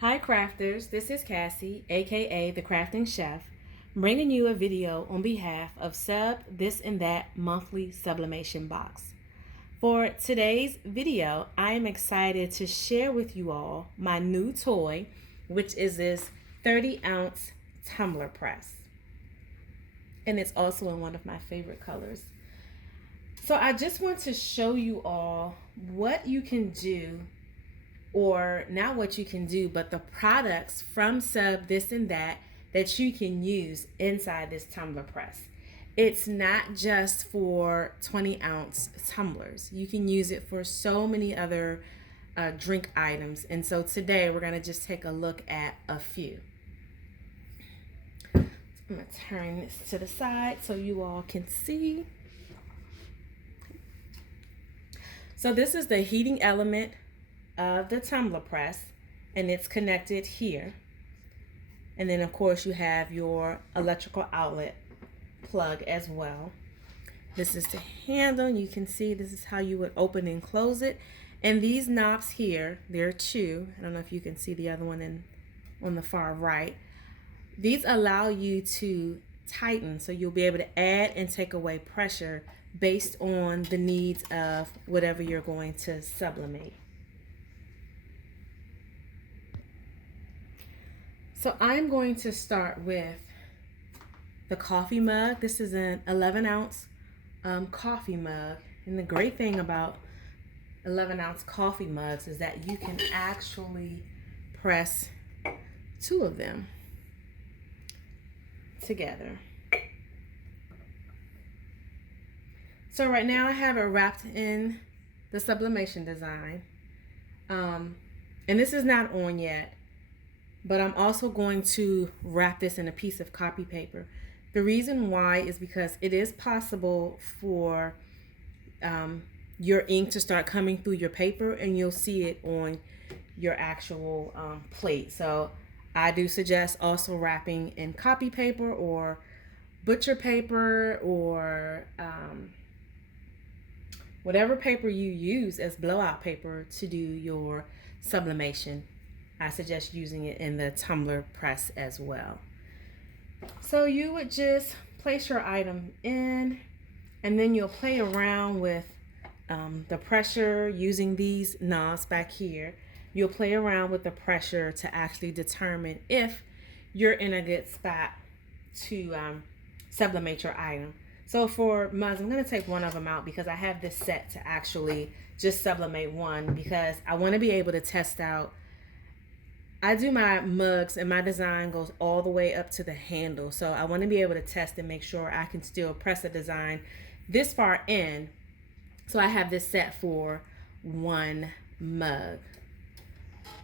Hi crafters, this is Cassie, aka the Crafting Chef, bringing you a video on behalf of Sub This and That monthly sublimation box. For today's video, I am excited to share with you all my new toy, which is this 30-ounce tumbler press. And it's also in one of my favorite colors. So I just want to show you all what you can do, or not what you can do, but the products from Sub This and That that you can use inside this tumbler press. It's not just for 20-ounce tumblers. You can use it for so many other drink items. And so today we're going to just take a look at a few. I'm going to turn this to the side so you all can see. So this is the heating element of the tumbler press, and it's connected here. And then of course you have your electrical outlet plug as well. This is the handle. You can see this is how you would open and close it. And these knobs here, there are two. I don't know if you can see the other one on the far right. These allow you to tighten, so you'll be able to add and take away pressure based on the needs of whatever you're going to sublimate. So I'm going to start with the coffee mug. This is an 11-ounce coffee mug. And the great thing about 11-ounce coffee mugs is that you can actually press two of them together. So right now I have it wrapped in the sublimation design. And this is not on yet, but I'm also going to wrap this in a piece of copy paper. The reason why is because it is possible for your ink to start coming through your paper, and you'll see it on your actual plate. So I do suggest also wrapping in copy paper or butcher paper or whatever paper you use as blowout paper to do your sublimation. I suggest using it in the tumbler press as well. So you would just place your item in, and then you'll play around with the pressure using these knobs back here. You'll play around with the pressure to actually determine if you're in a good spot to sublimate your item. So for mugs, I'm going to take one of them out because I have this set to actually just sublimate one, because I want to be able to test out. I do my mugs, and my design goes all the way up to the handle. So I want to be able to test and make sure I can still press a design this far in. So I have this set for one mug.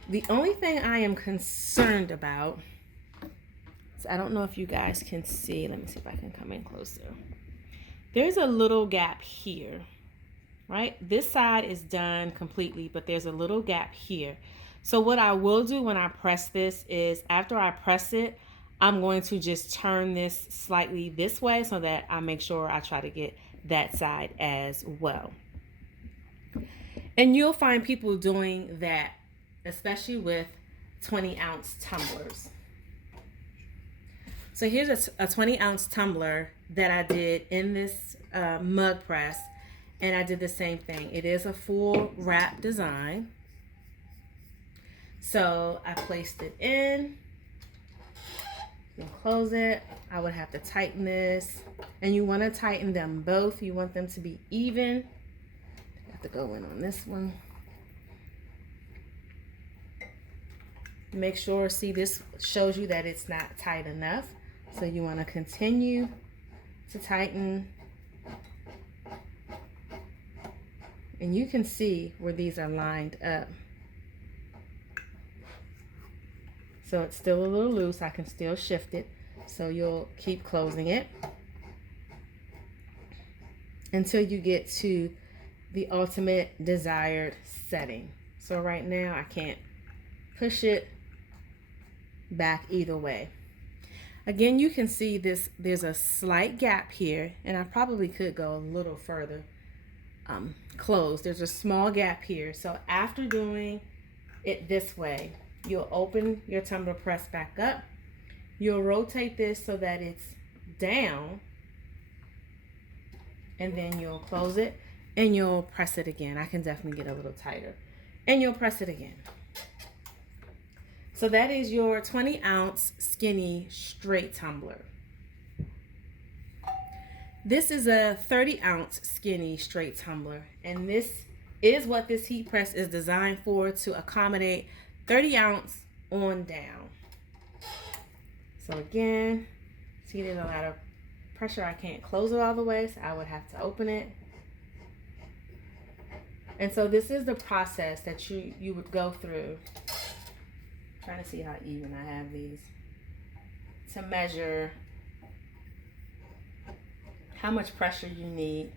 The only thing I am concerned about, so I don't know if you guys can see. Let me see if I can come in closer. There's a little gap here, right? This side is done completely, but there's a little gap here. So what I will do when I press this is, after I press it, I'm going to just turn this slightly this way so that I make sure I try to get that side as well. And you'll find people doing that, especially with 20-ounce tumblers. So here's a 20-ounce tumbler that I did in this mug press, and I did the same thing. It is a full wrap design. So I placed it in, and close it. I would have to tighten this, and you want to tighten them both. You want them to be even. I have to go in on this one. Make sure, see, this shows you that it's not tight enough. So you want to continue to tighten. And you can see where these are lined up. So it's still a little loose. I can still shift it. So you'll keep closing it until you get to the ultimate desired setting. So right now I can't push it back either way. Again, you can see this, there's a slight gap here, and I probably could go a little further closed. There's a small gap here. So after doing it this way, you'll open your tumbler press back up. You'll rotate this so that it's down, and then you'll close it and you'll press it again. I can definitely get a little tighter, and you'll press it again. So that is your 20-ounce skinny straight tumbler. This is a 30-ounce skinny straight tumbler, and this is what this heat press is designed for, to accommodate 30-ounce on down. So again, see, there's a lot of pressure. I can't close it all the way, so I would have to open it. And so this is the process that you would go through. Trying to see how even I have these, to measure how much pressure you need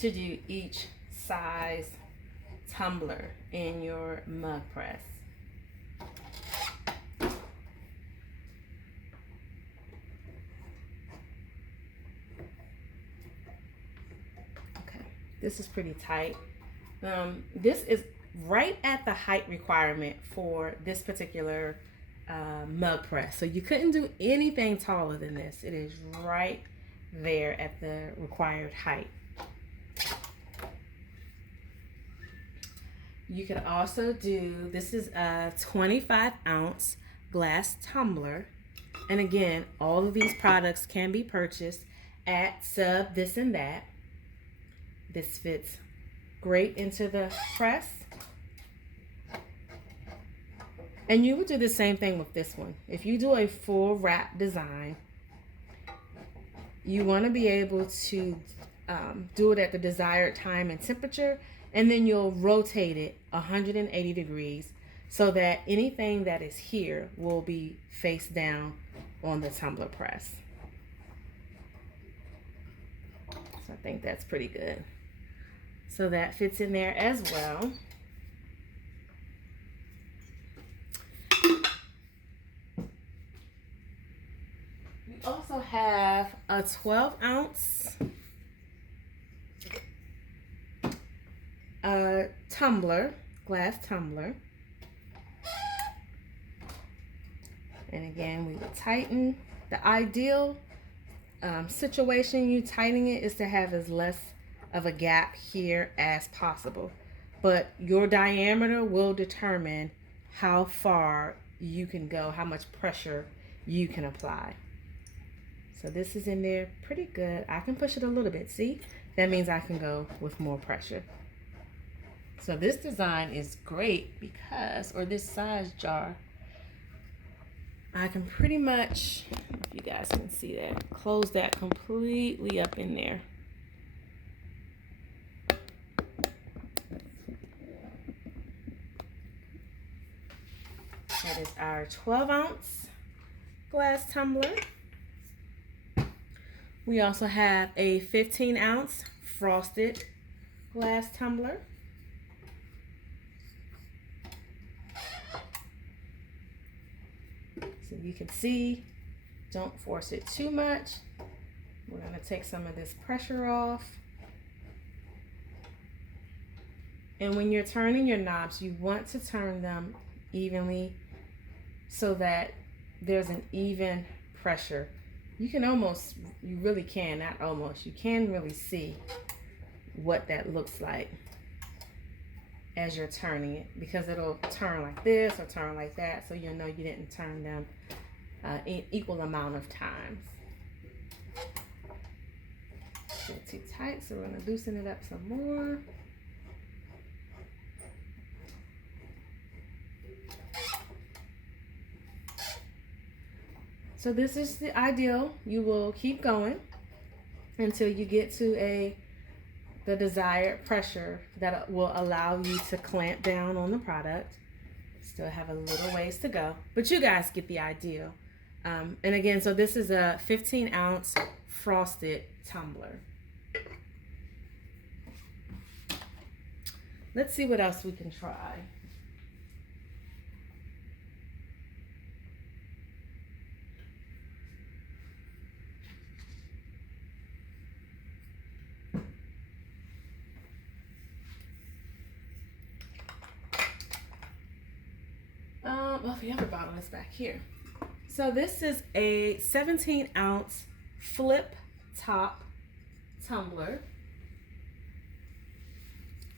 to do each size tumbler in your mug press. Okay, this is pretty tight. This is right at the height requirement for this particular mug press. So you couldn't do anything taller than this. It is right there at the required height. You could also do, this is a 25-ounce glass tumbler. And again, all of these products can be purchased at Sub This and That. This fits great into the press. And you would do the same thing with this one. If you do a full wrap design, you want to be able to do it at the desired time and temperature, and then you'll rotate it 180 degrees so that anything that is here will be face down on the tumbler press. So I think that's pretty good. So that fits in there as well. We also have a 12-ounce tumbler, glass tumbler. And again, we will tighten. The ideal situation you tightening it is to have as less of a gap here as possible. But your diameter will determine how far you can go, how much pressure you can apply. So this is in there pretty good. I can push it a little bit, see? That means I can go with more pressure. So this design is great because, or this size jar, I can pretty much, if you guys can see that, close that completely up in there. That is our 12-ounce glass tumbler. We also have a 15-ounce frosted glass tumbler. So you can see, don't force it too much. We're going to take some of this pressure off. And when you're turning your knobs, you want to turn them evenly so that there's an even pressure. You can almost, you really can, not almost, you can really see what that looks like as you're turning it, because it'll turn like this or turn like that, so you'll know you didn't turn them in equal amount of times. Still too tight, so we're going to loosen it up some more. So this is the ideal. You will keep going until you get to the desired pressure that will allow you to clamp down on the product. Still have a little ways to go, but you guys get the idea. And again, so this is a 15-ounce frosted tumbler. Let's see what else we can try. Well, the other bottle is back here. So this is a 17-ounce flip top tumbler.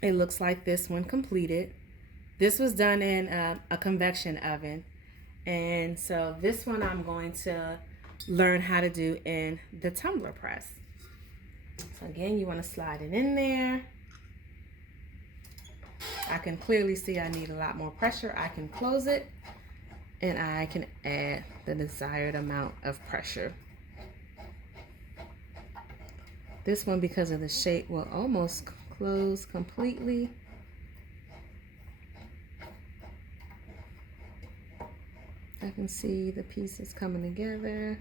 It looks like this one completed. This was done in a convection oven. And so this one I'm going to learn how to do in the tumbler press. So again, you want to slide it in there. I can clearly see I need a lot more pressure. I can close it and I can add the desired amount of pressure. This one, because of the shape, will almost close completely. I can see the pieces coming together,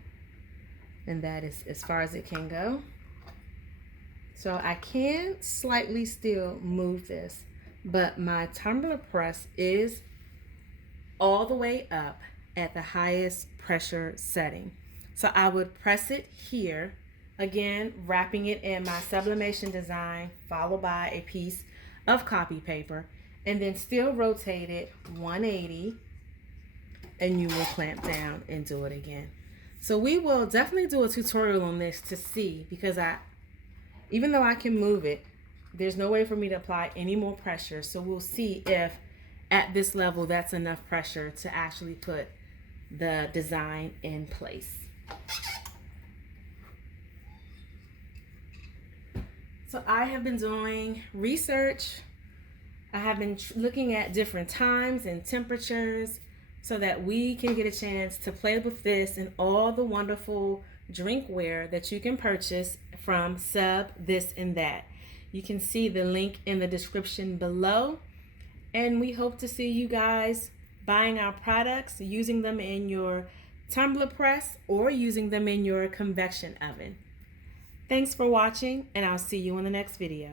and that is as far as it can go. So I can slightly still move this, but my tumbler press is all the way up at the highest pressure setting. So I would press it here, again wrapping it in my sublimation design, followed by a piece of copy paper, and then still rotate it 180, and you will clamp down and do it again. So we will definitely do a tutorial on this to see, because even though I can move it, there's no way for me to apply any more pressure. So we'll see if at this level that's enough pressure to actually put the design in place. So I have been doing research. I have been looking at different times and temperatures so that we can get a chance to play with this and all the wonderful drinkware that you can purchase from Sub This and That. You can see the link in the description below. And we hope to see you guys buying our products, using them in your tumbler press or using them in your convection oven. Thanks for watching, and I'll see you in the next video.